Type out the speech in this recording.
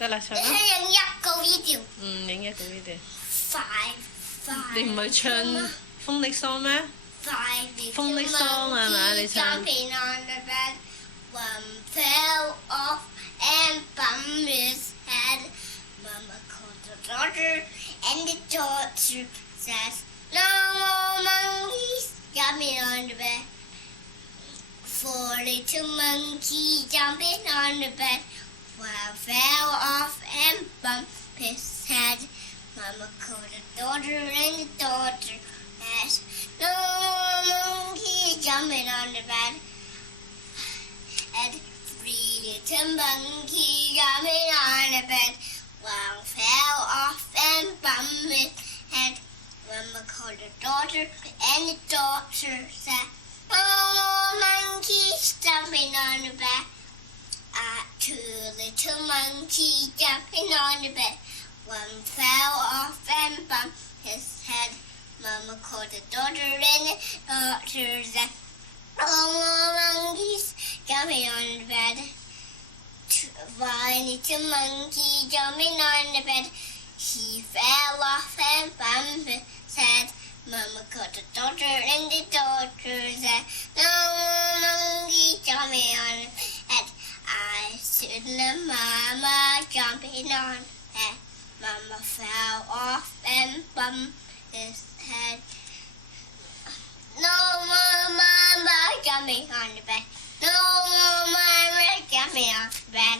得啦，唱啦。你係影一個 video。影一個 video。你唔係唱風力喪咩？風力喪係咪？你唱。Jumping on the bed, one fell off and bumped his head. Mama called the doctor, and the doctor says, "No more monkeys jumping on the bed." 4 little monkeys jumping on the bed. One fell off and bumped his head. Mama called the daughter, and the daughter says, "No more monkeys jumping on the bed." And 3 little monkeys jumping on the bed. One fell off and bumped his head. Mama called the daughter, and the daughter said, "No more monkeys jumping on the bed." 2 little monkeys jumping on the bed. One fell off and bumped his head. Mama called the daughter, and the daughter said, "No more monkeys jumping on the bed." 1 little monkey jumping on the bed. He fell off and bumped his head. Mama called the daughter, and the daughter said, "No more monkey jumping on the bed." I said, "Mama jumping on the bed." Mama fell off and bumped his head. No more mama jumping on the bed. No more mama jumping on the bed.